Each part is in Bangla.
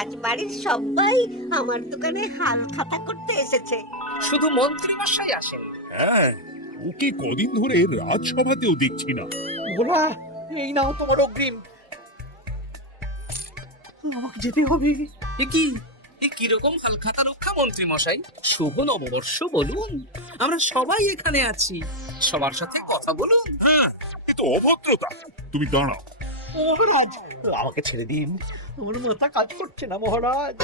আজ বাড়ির সবাই আমার দোকানে হাল খাতা করতে এসেছে। শুধু মন্ত্রী মশাই আসেন? হ্যাঁ, ওকে কদিন ধরে রাজসভাতেও দেখছি না। ভোলা, এই নাও তোমার অগ্রিম। আমাকে যেতে হবে। এ কিরকম হালখাতা রক্ষা মন্ত্রী মশাই? শুভ নববর্ষ বলুন, আমরা সবাই এখানে আছি, সবার সাথে কথা বলুন। হ্যাঁ, এ তো অভদ্রতা। তুমি দাঁড়াও। মহারাজ, আমাকে ছেড়ে দিন। আমার মাথা কাজ করছে না মহারাজ।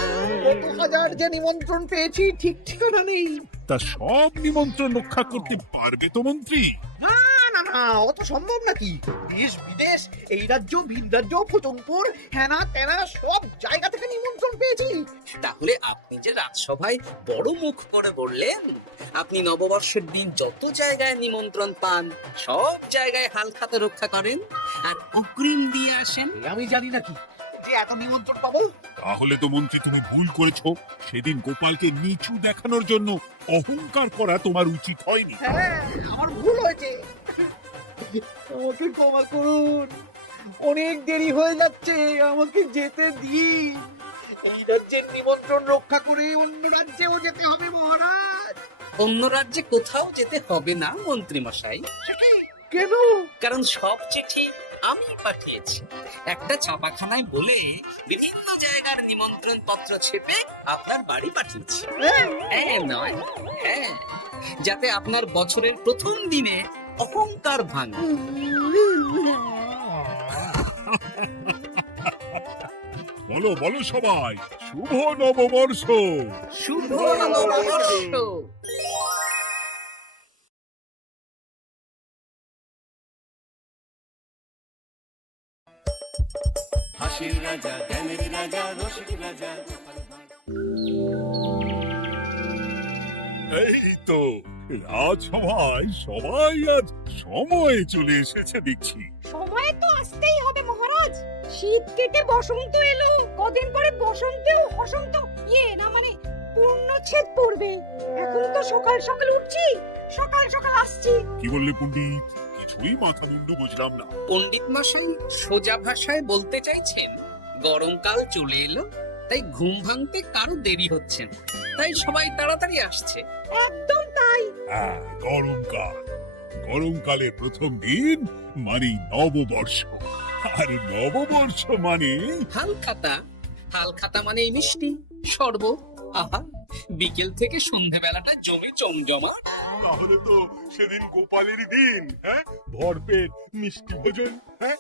কত হাজার যে নিমন্ত্রণ পেয়েছি, ঠিক ঠিকানা নেই। তা সব নিমন্ত্রণ রক্ষা করতে পারবে তো মন্ত্রী? না না না, অত সম্ভব নাকি? দেশ বিদেশ, এই রাজ্য ভিন রাজ্য, ফটংপুর, হ্যানা তেনা সব জায়গা থেকে নিমন্ত্রণ পেয়েছি। তাহলে আপনি যে রাজসভায় বড় মুখ করে বললেন আপনি নববর্ষের দিন যত জায়গায় নিমন্ত্রণ পান সব জায়গায় হালখাতা রক্ষা করেন আর অগ্রিম দিয়ে আসেন, আমি জানি নাকি যে এত নিমন্ত্রণ পাবো? তাহলে তো মন্ত্রী তুমি ভুল করেছো। সেদিন গোপালকে নিচু দেখানোর জন্য অহংকার করা তোমার উচিত হয়নি। হ্যাঁ, আমার ভুল হয়েছে। আমাকে ক্ষমা করুন, অনেক দেরি হয়ে যাচ্ছে, আমাকে যেতে দিন। এই রাজ্যের নিমন্ত্রণ রক্ষা করে অন্য রাজ্যেও যেতে হবে মহারাজ। অন্য রাজ্যে কোথাও যেতে হবে না মন্ত্রী মশাই, কেন? কারণ সব চিঠি আমি পাঠিয়েছি। একটা ছাপাখানায় বলে বিভিন্ন জায়গার নিমন্ত্রণ পত্র ছেপে আপনার বাড়ি পাঠিয়েছি। হ্যাঁ নয়, হ্যাঁ, যাতে আপনার বছরের প্রথম দিনে অহংকার ভাঙে। বলো বলো সবাই, শুভ নববর্ষ। শুভ নববর্ষ। হাসির রাজা, জ্ঞানের রাজা, রসিক রাজা। এই তো রাজসভায় সবাই আজ সময়ে চলে এসেছে দেখছি। সময় তো আসতেই হবে মহারাজ। শীত কেটে বসন্ত এলো, কদিন পরে বসন্তেও বসন্ত না মানে পূর্ণচ্ছেদ পড়বে। এখন তো সকাল সকাল উঠছি, সকাল সকাল আসছি। কি বললে পণ্ডিত? কিছুই মাথা মুন্ডু বুঝলাম না। পণ্ডিত মশাই সোজা ভাষায় বলতে চাইছেন গরমকাল চলে এলো, তাই ঘুম ভাঙতে কারো দেরি হচ্ছে না, তাই সবাই তাড়াতাড়ি আসছে। একদম তাই। হ্যাঁ, গরমকাল। গরমকালের প্রথম দিন মানে নববর্ষ, আর নববর্ষ মানে হালখাতা, হালখাতা মানে মিষ্টি শরবত। আহা, বিকেল থেকে সন্ধ্যেবেলাটা জমে জমজমা। তাহলে তো সেদিন গোপালেরই দিন। হ্যাঁ, ভরপেট মিষ্টি ভোজন। হ্যাঁ,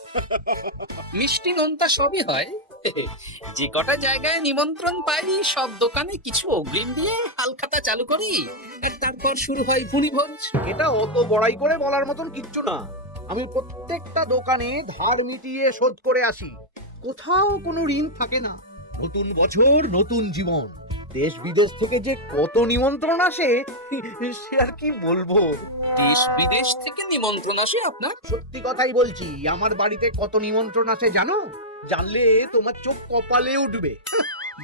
মিষ্টি নোনতা সবই হয়। যে কটা জায়গায় নিমন্ত্রণ পাই সব দোকানে কিছু অগ্রিম দিয়ে হালখাতা চালু করি, আর তারপর শুরু হয় ভুনিভোজ। এটা অত বড়াই করে বলার মতন কিচ্ছু না। আমি প্রত্যেকটা দোকানে ধার মিটিয়ে শোধ করে আসি, কোথাও কোনো ঋণ থাকে না। নতুন বছর, নতুন জীবন। দেশ বিদেশ থেকে যে কত নিমন্ত্রণ আসে সে আর কি বলবো। দেশ বিদেশ থেকে নিমন্ত্রণ আসে আপনার? সত্যি কথাই বলছি, আমার বাড়িতে কত নিমন্ত্রণ আসে জানো? জানলে তোমার চোখ কপালে উঠবে।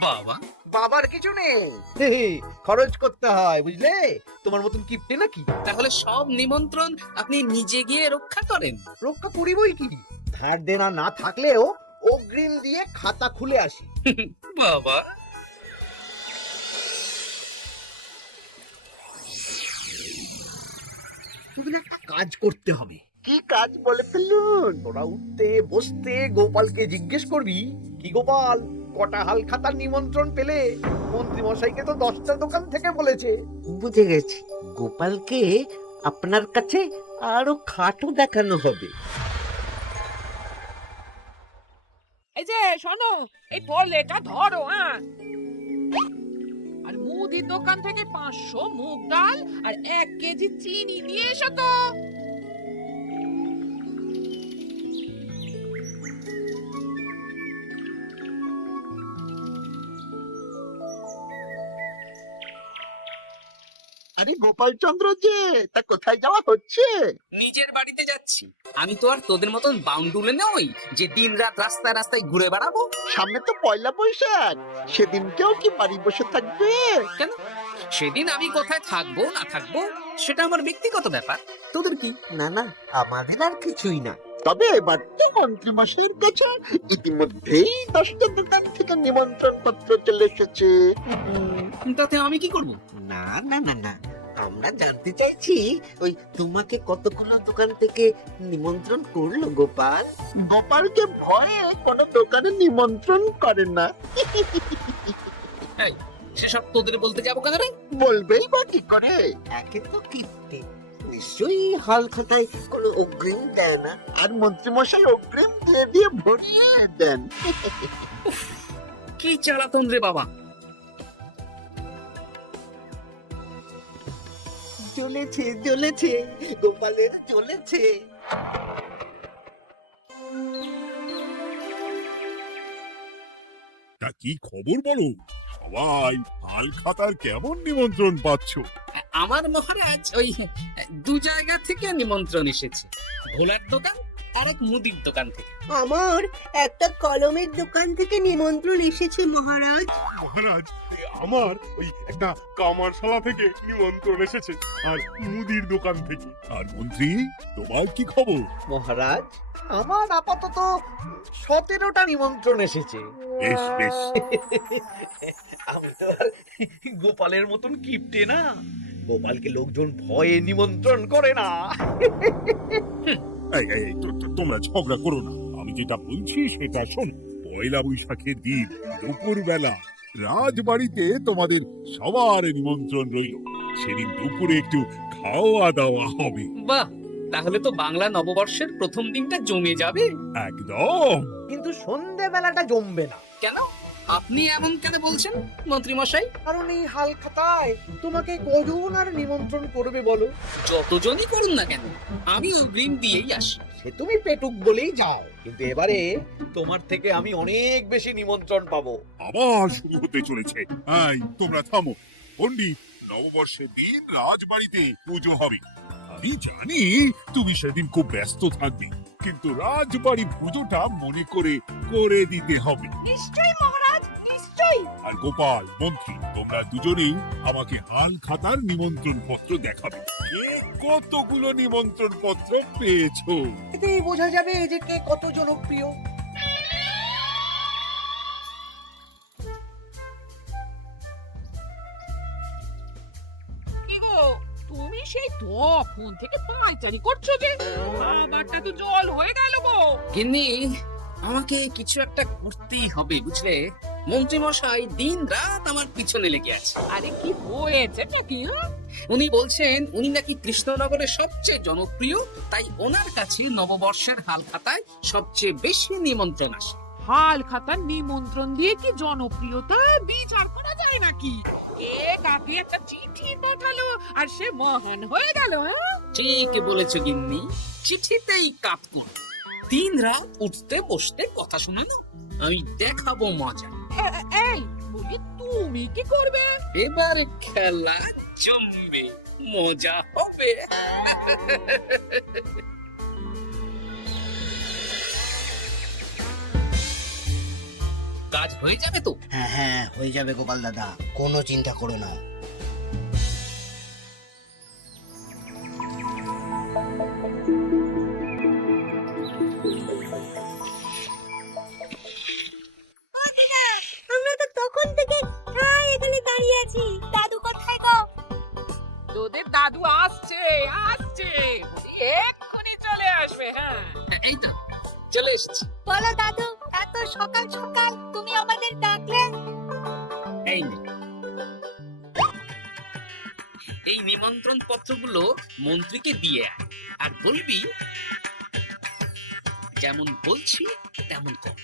বাবা, বাবার কিছু নেই, খরচ করতে হয় বুঝলে। তোমার মতন কিপটে নাকি? তাহলে সব নিমন্ত্রণ আপনি নিজে গিয়ে রক্ষা করেন? রক্ষা করিবই কি, ধার দেনা না থাকলেও অগ্রিম দিয়ে খাতা খুলে আসি। বাবা, তোদের একটা কাজ করতে হবে। কি কাজ বলে ফেলুন? তোরা উঠতে বসতে গোপালকে জিজ্ঞেস করবি, কি গোপাল, কটা হাল খাতার নিমন্ত্রণ পেলে? মন্ত্রী মশাইকে তো 10টা দোকান থেকে বলেছে। বুঝে গেছি, গোপালকে আপনার কাছে আরো খাটো দেখানো হবে। এই যে শোনো, এই পলেটা ধরো। হ্যাঁ, আর মুদির দোকান থেকে 500 মুগ ডাল আর 1 কেজি চিনি নিয়ে এসো তো। আরে গোপাল চন্দ্র যে, তা কোথায় যাওয়া হচ্ছে? নিজের বাড়িতে যাচ্ছি। আমি তো আর তোদের মতন বাউন্ডুলে নই যে দিন রাত রাস্তায় রাস্তায় ঘুরে বেড়াবো। সামনে তো পয়লা বৈশাখ, সেদিন কেউ কি বাড়ি বসে থাকবে? কেন? সেদিন আমি কোথায় থাকবো না থাকবো সেটা আমার ব্যক্তিগত ব্যাপার, তোদের কি? না না, আমাদের আর কিছুই না। তবে এবার তো মন্ত্রীমশাইয়ের কাছে ইতিমধ্যেই 10টা দোকান থেকে নিমন্ত্রণ পত্র চলে এসেছে। তাতে আমি কি করব? না না না না, আমরা জানতে চাইছি ওই তোমাকে কতগুলো দোকান থেকে নিমন্ত্রণ করলো গোপাল? গোপালকে ভয়ে কোনো দোকানে নিমন্ত্রণ করে না। এই, সেসব তোদের বলতে যাবো কেন রে? বলবেই বা কি করে? একে তো কীর্তি, নিশ্চয়ই হাল খাতায় কোনো অগ্রিম দেয় না। আর মন্ত্রীমশাই অগ্রিম দিয়ে দিয়ে ভরিয়ে দেন। কি চালাতন রে বাবা! জ্বলেছে জ্বলেছে, গোপালের জ্বলেছে। তা কি খবর বলো? সবাই হাল খাতার কেমন নিমন্ত্রণ পাচ্ছ? আমার মহারাজ ওই 2 জায়গা থেকে নিমন্ত্রণ এসেছে, ভোলার দোকান আর এক মুদির দোকান থেকে। আমার একটা কলমের দোকান থেকে নিমন্ত্রণ এসেছে মহারাজ। মহারাজ, আমার ওই একটা কামারশালা থেকে নিমন্ত্রণ এসেছে, আর মুদির দোকান থেকে। আর মন্ত্রী, তোমার কি খবর? মহারাজ, আমার আপাতত 17টা নিমন্ত্রণ এসেছে। বেশ বেশ। আমি তো আর গোপালের মতন কিপটে না, গোপালকে লোকজন ভয়ে নিমন্ত্রণ করে না। এই, এই, তোমরা ঝগড়া করো না, আমি যেটা বলছি সেটা শোনো। পয়লা বৈশাখের দিন দুপুর বেলা রাজবাড়িতে তোমাদের সবার নিমন্ত্রণ রইল। সেদিন দুপুরে একটু খাওয়া দাওয়া হবে। বাহ, তাহলে তো বাংলা নববর্ষের প্রথম দিনটা জমে যাবে। একদম। কিন্তু সন্ধেবেলাটা জমবে না, কেন? আপনি এমন কেন বলছেন মন্ত্রী মশাই? কারণ এই হাল খাতায় তোমাকে কজন আর নিমন্ত্রণ করবে বলো? যতজনই করুন না কেন, আমি অগ্রিম দিয়েই আসি। সে তুমি পেটুক বলেই যাও, কিন্তু এবারে তোমার থেকে আমি অনেক বেশি নিমন্ত্রণ পাবো। আবার শুরু হতে চলেছে। এই, তোমরা থামো। পণ্ডিত, নববর্ষের দিন রাজবাড়িতে পুজো হবে। আমি জানি তুমি সেদিন খুব ব্যস্ত থাকবে, কিন্তু রাজবাড়ি পুজোটা মনে করে করে দিতে হবে। নিশ্চয়ই মহারাজ, নিশ্চয়ই। আর গোপাল, মন্ত্রী, তোমরা দুজনেই আমাকে হাল খাতার নিমন্ত্রণ পত্র দেখাবে। কে কতগুলো নিমন্ত্রণ পত্র পেয়েছো? এতেই বোঝা যাবে যে কে কত জনপ্রিয়। কি গো, তুমি সেই তখন থেকে পায়চারি করছো যে? খাবারটা তো জল হয়ে গেল গো। কিন্তু আমাকে কিছু একটা করতেই হবে, বুঝলে? মন্ত্রী মশাই দিন রাত আমার পিছনে লেগে আছে। আরে কি হয়েছে নাকি? উনি বলছেন উনি নাকি কৃষ্ণনগরের সবচেয়ে জনপ্রিয়, তাই ওনার কাছে নববর্ষের হাল খাতায় সবচেয়ে বেশি নিমন্ত্রণ আসে। হাল খাতার নিমন্ত্রণ দিয়ে কি জনপ্রিয়তা বিচার করা যায় নাকি? কে কাকে একটা চিঠি পাঠালো আর সে মহান হয়ে গেল? ঠিক বলেছ গিন্নি, চিঠিতেই কাজ করে দিন রাত উঠতে বসতে কথা শুনে না। আমি দেখাবো মজা। এই বলি, তুমি কি করবে? এবার খেলা জমবে, মজা হবে। কাজ হয়ে যাবে তো? হ্যাঁ হ্যাঁ, হয়ে যাবে গোপাল দাদা, কোনো চিন্তা করো না। আমরা তো তখন থেকে এখানে দাঁড়িয়ে আছি। দাদু কোথায় গো? তোদের দাদু আসছে আসছে, বলি এক্ষুনি চলে আসবে। হ্যাঁ, এই তো চলে এসেছি। বলো দাদু, এত সকাল সকাল তুমি আমাদের ডাকলে? এই নে। এই নিমন্ত্রণ পত্রগুলো মন্ত্রীকে দিয়ে আয়, আর বলবি যেমন বলছি তেমন কর,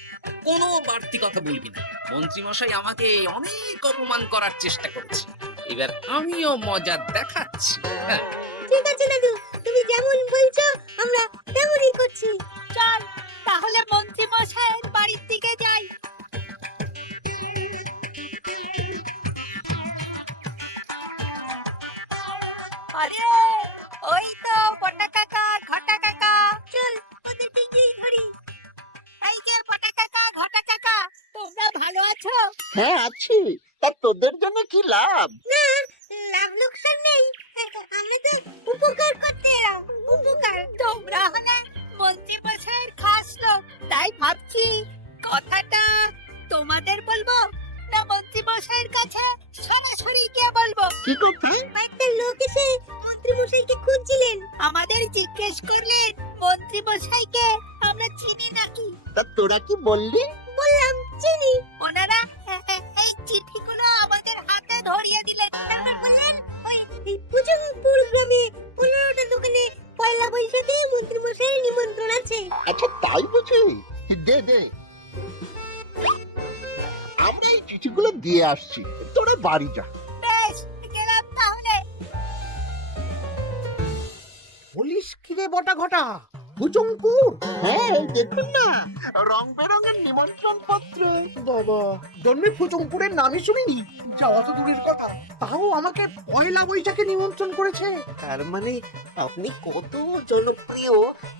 কোনো বাড়তি কথা বলবি না। মন্ত্রী মশাই আমাকে অনেক অপমান করার চেষ্টা করেছে, এবার আমিও মজা দেখাচ্ছি। হ্যাঁ, ঠিক আছে দাদু, তুমি যেমন বলছো আমরা তেমনই করছি। চল তাহলে মন্ত্রী মশাইয়ের বাড়ির দিকে যাই। আরে ওই তো বটা কাকা, ঘটা কাকা, চল ওদের দিকেই ধরি। এই যে বটা কাকা, ঘটা কাকা, তোমরা ভালো আছো? হ্যাঁ আছি। তা তোদের জন্য কি লাভ? না, লাভ লোকসান নেই, আমরা তো উপকার করতে এলাম। উপকার তোমরা হলে মন্ত্রী মশাইয়ের খাস লোক, তাই ভাবছি কথাটা তোমাদের বলবো না মন্ত্রী মশাইয়ের কাছে সরাসরি গিয়ে বলবো। কি কথা? একটা লোক এসে মন্ত্রী মশাইকে খুঁজছিলেন, আমাদের জিজ্ঞেস করলেন মন্ত্রী মশাইকে আমরা চিনি নাকি। তা তোরা কি বললি? বললাম চিনি। ওনারা এই চিঠিগুলো আমাদের হাতে ধরিয়ে দিলেন, তারপর বললেন ওই পুজোপুর গ্রামে 15টা দোকানে পয়লা বৈশাখে মন্ত্রী মশাইয়ের নিমন্ত্রণ আছে। আচ্ছা তাই বুঝি? দে দে, আমরা এই চিঠিগুলো দিয়ে আসছি, তোরা বাড়ি যা। বেশ, গেলাম তাহলে। বলিস কিরে বটা ঘটা, ভুজঙ্কুর? হ্যাঁ দেখুন না, রং বেরঙের নিমন্ত্রণ পত্র। বাবা, জন্মে ভুজঙ্কুরের নামই শুনিনি, যাওয়া তো দূরের কথা, তাও আমাকে পয়লা বৈশাখে নিমন্ত্রণ করেছে। তার মানে আপনি কত জনপ্রিয়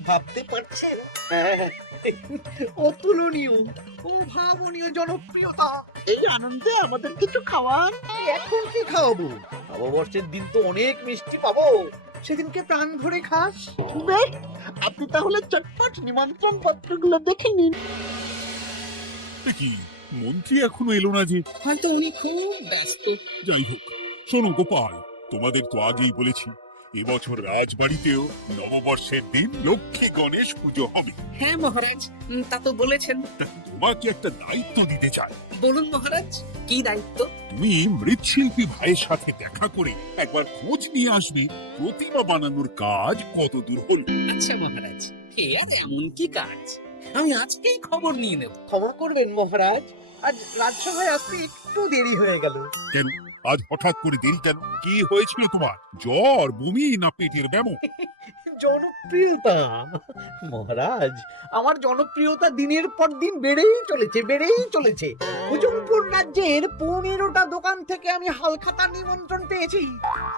ভাবতে পারছেন? হ্যাঁ, অতুলনীয়, অভাবনীয় জনপ্রিয়তা। এই আনন্দে আমাদের কিছু খাওয়ান। এখন কি খাওয়াবো? নববর্ষের দিন তো অনেক মিষ্টি পাবো, সেদিনকে প্রাণ ভরে খাস। বেশ, আপনি তাহলে চটপট নিমন্ত্রণ পত্রগুলো দেখে নিন। কি মন্ত্রী এখনো এলো না যে? হয়তো উনি খুব ব্যস্ত। যাই হোক, শোনো গোপাল, তোমাদের তো আগেই বলেছি এবছর রাজবাড়িতেও নববর্ষের দিন লক্ষ্মী গণেশ পুজো হবে। হ্যাঁ মহারাজ, তা তো বলেছেন। তা তোমাকে একটা দায়িত্ব দিতে চাই। বলুন মহারাজ, কি দায়িত্ব? তুমি মৃৎশিল্পী ভাইয়ের সাথে দেখা করে একবার খোঁজ নিয়ে আসবে প্রতিমা বানানোর কাজ কত দূর হলো। আচ্ছা মহারাজ, এ আর এমন কি কাজ, আমি আজকেই খবর নিয়ে নেব। ক্ষমা করবেন মহারাজ, আজ রাজসভায় আসতে একটু দেরি হয়ে গেল। কেন আজ হঠাৎ করে দেরি কেন? কি হয়েছিল তোমার? জ্বর, বমি না পেটের ব্যামো? জনপ্রিয়তা মহারাজ, আমার জনপ্রিয়তা দিনের পর দিন বেড়েই চলেছে। ভুজঙ্কুর রাজ্যের 15টা দোকান থেকে আমি হালখাতা নিমন্ত্রণ পেয়েছি।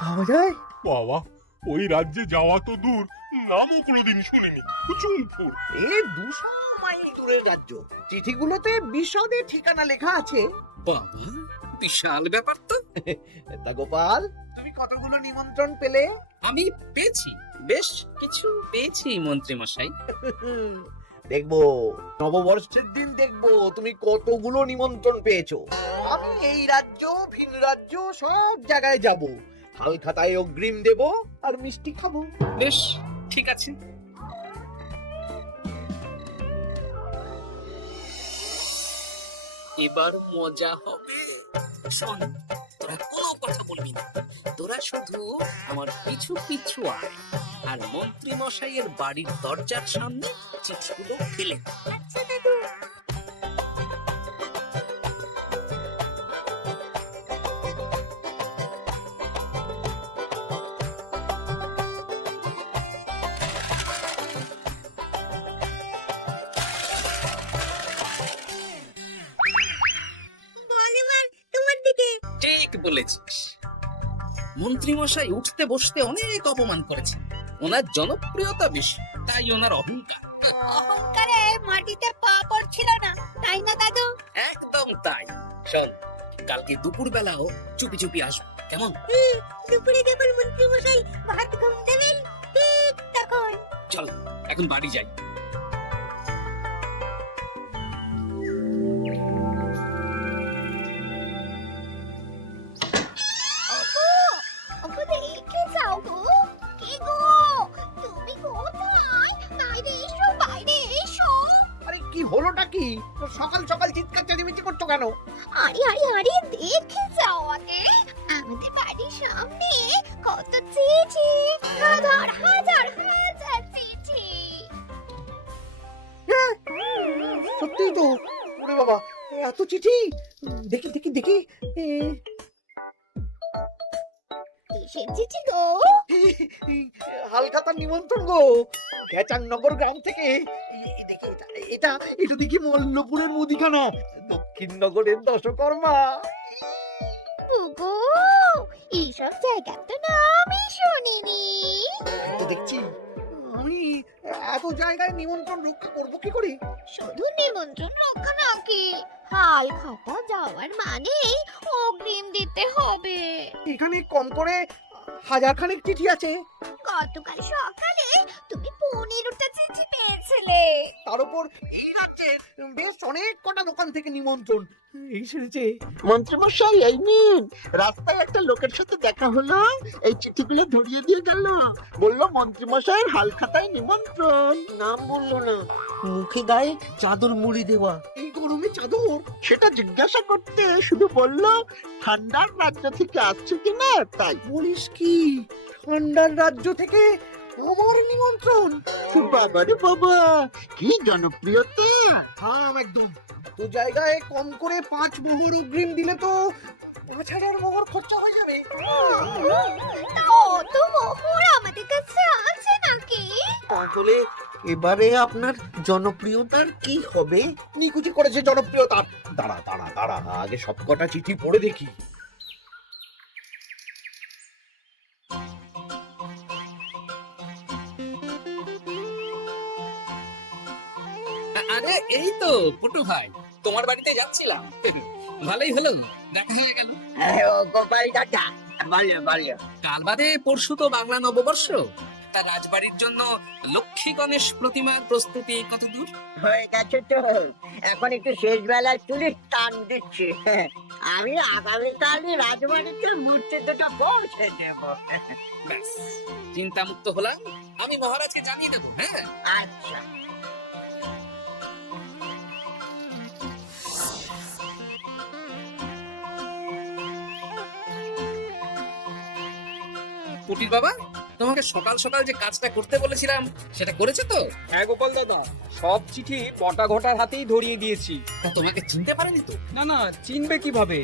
ভাবা যায়? বাবা, ওই রাজ্যে যাওয়া তো দূর, নামও কোনোদিন শুনিনি। ভুজঙ্কুর। এ 200 মাইল দূরের রাজ্য, চিঠিগুলোতে বিশদে ঠিকানা লেখা আছে। বাবা, বিশাল ব্যাপার তো। তা গোপাল, তুমি কতগুলো নিমন্ত্রণ পেলে? আমি পেয়েছি, বেশ কিছু পেয়েছি মন্ত্রী মশাই। দেখবো, নববর্ষের দিন দেখবো তুমি কতগুলো নিমন্ত্রণ পেয়েছো। আমি এই রাজ্য ভিন রাজ্য সব জায়গায় যাব, হালখাতায় অগ্রিম দেব আর মিষ্টি খাবো। বেশ, ঠিক আছে। এবার মজা হবে। শোন, তোরা কোনো কথা বলবি না, তোরা শুধু আমার পিছু পিছু আয় আর মন্ত্রী মশাইয়ের বাড়ির দরজার সামনে চিঠিগুলো ফেলে দে। আচ্ছা দাদু। ঠিক বলেছিস, মন্ত্রী মশাই উঠতে বসতে অনেক অপমান করেছেন। ওনার জনপ্রিয়তা বেশি, তাই ওনার অহংকার। অহংকারে মাটিতে পা পড়ছিল না, তাই না দাদু? একদম তাই। শোন, কালকে দুপুর বেলাও চুপি চুপি আসবো, কেমন? দুপুরে যখন মন্ত্রী মশাই ভাত ঘুম দেবেন, ঠিক তখন। চল এখন বাড়ি যাই। ওগো দেখে যাও গো। কি গো, তুমি কোথায়? বাইরে এসো। আরে কি হলোটা কি? সকাল সকাল চিৎকার চেঁচামেচি করছো কেন? আরে দেখে যাও আগে, আমাদের বাড়ির সামনে কত চিঠি, হাজার চিঠি। সত্যি তো, ওরে বাবা, এত চিঠি! দেখি কিসের চিঠি গো? হালখাতার নিমন্ত্রণ গো, গ্যাচাংনগর গ্রাম থেকে। দেখি এটা দেখি মল্লপুরের মুদিখানা, দক্ষিণনগরের দশকর্মা। ওগো, এইসব জায়গা তো নামই শুনিনি। তো দেখছি, আমি এত জায়গায় নিমন্ত্রণ রক্ষা করবো কি করে? শুধু নিমন্ত্রণ রক্ষা নাকি, হালখাতা যাওয়ার মানে অগ্রিম দিতে হবে। এখানে কম করে 1000 খানেক চিঠি আছে। গতকাল সকালে তুমি তুমি 15টা চিঠি পেয়েছিলে। তার উপর এই রাজ্যে বেশ অনেক কটা দোকান থেকে নিমন্ত্রণ এই সেরেছে। মন্ত্রীমশাই এই নিন, রাস্তায় একটা লোকের সাথে দেখা হলো, এই চিঠিগুলো ধরিয়ে দিয়ে গেল, বললো মন্ত্রীমশাইয়ের হালখাতায় নিমন্ত্রণ। নাম বললো না, মুখে গায়ে চাদর মুড়ি দেওয়া। এই গরমে চাদর? সেটা জিজ্ঞাসা করতে শুধু বললো ঠান্ডার রাজ্য থেকে আসছে কিনা তাই। বলিস কি, ঠান্ডার রাজ্য থেকে আমার নিমন্ত্রণ? বাবারে বাবা, কি জনপ্রিয়তা! থাম একদম। তো জায়গায় কম করে 5 মোহর অগ্রিম দিলে তো 5000 মোহর খরচা হয়ে যাবে। অত মোহর আমাদের কাছে আছে নাকি? তাহলে এবারে আপনার জনপ্রিয়তার কি হবে? নিকুচি করেছে জনপ্রিয়তার। দাঁড়া দাঁড়া দাঁড়া, আগে সবকটা চিঠি পড়ে দেখি। আরে এই তো পুটু ভাই, তোমার বাড়িতে যাচ্ছিলাম। ভালোই হলো, দেখা হয়ে গেল। গোপাল দাদা, বলো বলো। কাল বাদে পরশু তো বাংলা নববর্ষ। তা রাজবাড়ির জন্য লক্ষ্মী গণেশ প্রতিমার প্রস্তুতি কত দূর? হয়ে গেছে তো, এখন একটু শেষ বেলায় চুলি টান দিচ্ছি। আমি আগামীকালই রাজবাড়িতে মূর্তি দুটো পৌঁছে দেব। ব্যাস, চিন্তা মুক্ত হলাম। আমি মহারাজকে জানিয়ে দেবো। হ্যাঁ, আচ্ছা। পুটির বাবা, তোমাকে সকাল সকাল যে কাজটা করতে বলেছিলাম সেটা করেছো তো? হ্যাঁ গোপাল দাদা, সব চিঠি বটা ঘটার হাতেই ধরিয়ে দিয়েছি। তা তোমাকে চিনতে পারেনি তো? না না, চিনবে কিভাবে?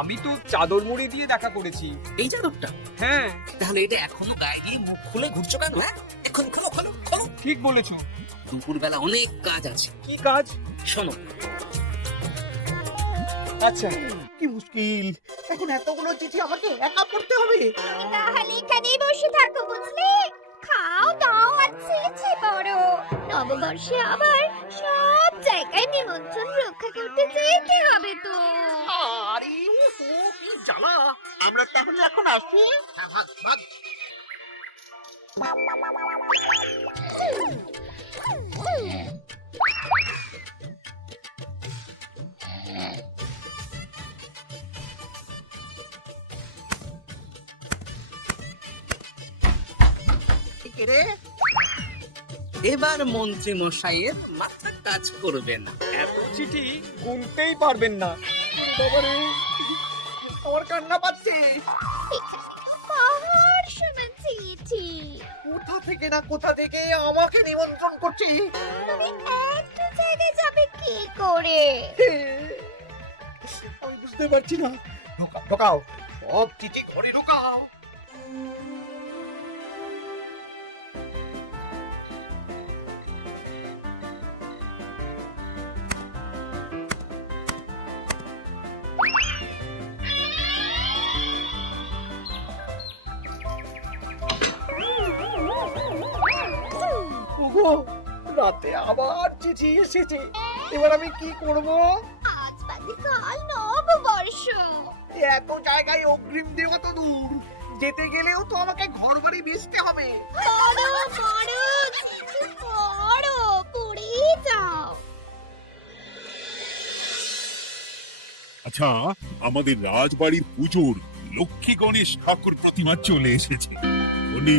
আমি তো চাদর মুড়ি দিয়ে দেখা করেছি। এই চাদরটা? হ্যাঁ। তাহলে এটা এখনো গায়ে দিয়ে মুখ খুলে ঘুরছো কেন? হ্যাঁ, এখন খোলো খোলো খোলো। ঠিক বলেছো। দুপুর বেলা অনেক কাজ আছে। কি কাজ? শোনো। আচ্ছা। কি মুশকিল, এখন এতগুলো চিঠি আমাকে একা পড়তে হবে। তাহলে এখানেই বসে থাকো, বুঝলে? খাও দাও আর চিঠি পড়ো। নববর্ষে আবার সব জায়গায় নিমন্ত্রণ রক্ষা করতে যেতে হবে তো। আরে তো কি জ্বালা। আমরা তাহলে এখন আসি। ভাগ ভাগ। রে, এবার মন্ত্রী মশাইয়ের মাথা কাজ করবে না। এত চিঠি গুনতেই পারবেন না। বাবারে, আমার কান্না পাচ্ছে। পাহাড় সমান চিঠি। কোথা থেকে না কোথা থেকে আমাকে নিমন্ত্রণ করছি। তুমি একটা জায়গায় যাবে কি করে? আমি বুঝতে পারছি না। ঢোকাও ঢোকাও, সব চিঠি ঘরে ঢোকাও। ওগো, রাতে আবার চিঠি এসেছে। এবার আমি কি করব? আজ বাদে কাল নববর্ষ। এত জায়গায় অগ্রিম দেওয়া তো দূর, যেতে গেলেও তো আমাকে ঘর বাড়ি বেচতে হবে। পড়ো পড়ো চিঠি পড়ো, পড়ে যাও। আচ্ছা, আমাদের রাজবাড়ির পুজোর লক্ষ্মী গণেশ ঠাকুর প্রতিমা চলে এসেছে। উনি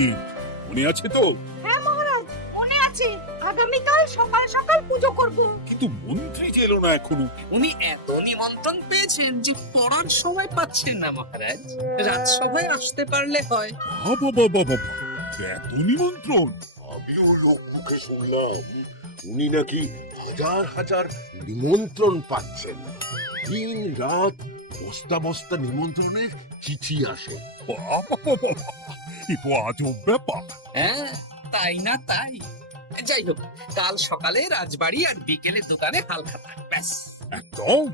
মনে আছে তো? হ্যাঁ মহারাজ, মনে আছে। আগামীকাল সকাল সকাল পুজো করব। কিন্তু মন্ত্রী যে এলো না এখনো। উনি এত নিমন্ত্রণ পেয়েছেন যে পড়ার সময় পাচ্ছেন না মহারাজ। রাজসভায় আসতে পারলে হয়। বাবা বাবা বাবা, এত নিমন্ত্রণ! আমিও লোক মুখে শুনলাম উনি নাকি হাজার হাজার নিমন্ত্রণ পাচ্ছেন। দিন রাত বস্তা বস্তা নিমন্ত্রণের চিঠি আসে। বাবা বাবা, এ তো আজব ব্যাপার। হ্যাঁ, তাই না তাই। যাই হোক, কাল সকালে রাজবাড়ি আর বিকেলে দোকানে হালখাতা। ব্যাস। একদম।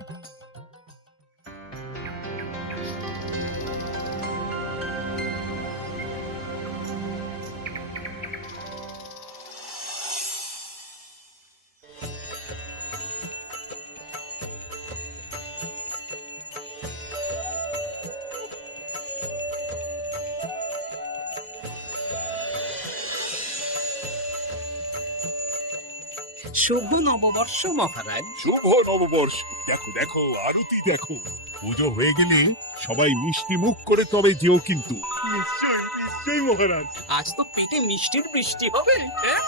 শুভ নববর্ষ মহারাজ। শুভ নববর্ষ। দেখো দেখো আরতি দেখো, পুজো হয়ে গেলে সবাই মিষ্টি মুখ করে তবে যেও কিন্তু। নিশ্চয়ই নিশ্চয়ই মহারাজ। আজ তো পেটে মিষ্টির বৃষ্টি হবে। হ্যাঁ,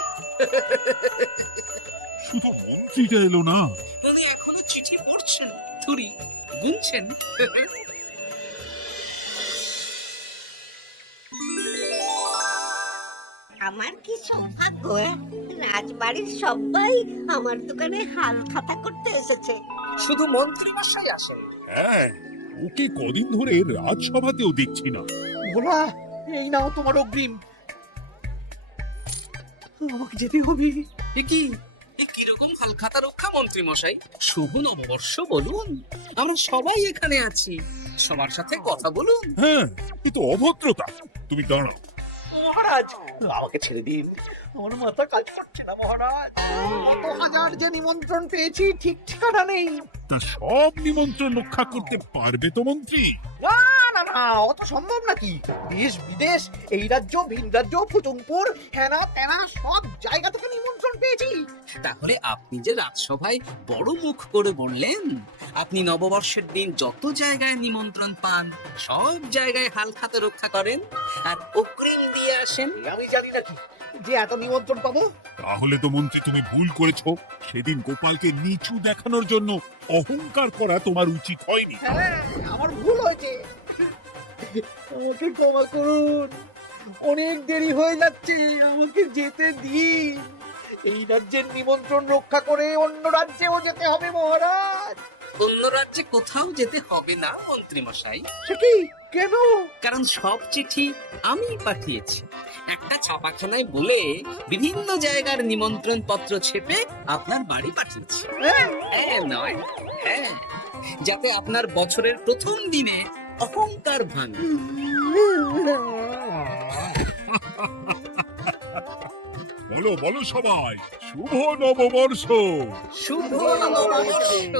শুধু মন্ত্রীটা এলো না। উনি এখনো চিঠি পড়ছেন, থুরি গুনছেন। আমার কি সৌভাগ্য, রাজবাড়ির সবাই আমার দোকানে হাল খাতা করতে এসেছে। শুধু মন্ত্রী মশাই আসেন। হ্যাঁ, ওকে কদিন ধরে রাজসভাতেও দেখছি না। ভোলা, এই নাও তোমার অগ্রিম। আমাকে যেতে হবে। এ কিরকম হালখাতা রক্ষা মন্ত্রী মশাই? শুভ নববর্ষ বলুন, আমরা সবাই এখানে আছি, সবার সাথে কথা বলুন। হ্যাঁ, এ তো অভদ্রতা। তুমি দাঁড়াও। মহারাজ, আমাকে ছেড়ে দিন, আমার মাথা কাজ করছে না মহারাজ। কত হাজার যে নিমন্ত্রণ পেয়েছি, ঠিক ঠিকানা নেই। তা সব নিমন্ত্রণ রক্ষা করতে পারবে তো মন্ত্রী? না না না, অত সম্ভব নাকি? দেশ বিদেশ, এই রাজ্য ভিন রাজ্য, ফুতুমপুর, হেনা তেনা সব জায়গা থেকে নিমন্ত্রণ পেয়েছি। তাহলে আপনি যে রাজসভায় বড় মুখ করে বললেন আপনি নববর্ষের দিন যত জায়গায় নিমন্ত্রণ পান সব জায়গায় হালখাতা রক্ষা করেন আর অগ্রিম দিয়ে আসেন, আমি জানি নাকি যে এত নিমন্ত্রণ পাবো? তাহলে তো মন্ত্রী তুমি ভুল করেছো। সেদিন গোপালকে নিচু দেখানোর জন্য অহংকার করা তোমার উচিত হয়নি। হ্যাঁ, আমার ভুল হয়েছে, আমাকে ক্ষমা করুন। অনেক দেরি হয়ে যাচ্ছে, আমাকে যেতে দিন। এই রাজ্যের নিমন্ত্রণ রক্ষা করে অন্য রাজ্যেও যেতে হবে মহারাজ। অন্য রাজ্যে কোথাও যেতে হবে না মন্ত্রী মশাই, সে কি? কেন? কারণ সব চিঠি আমি পাঠিয়েছি। একটা ছাপাখানায় বলে বিভিন্ন জায়গার নিমন্ত্রণ পত্র ছেপে আপনার বাড়ি পাঠিয়েছি। হ্যাঁ নয়, হ্যাঁ, যাতে আপনার বছরের প্রথম দিনে অহংকার ভাঙে। বলো বলো সবাই, শুভ নববর্ষ। শুভ নববর্ষ।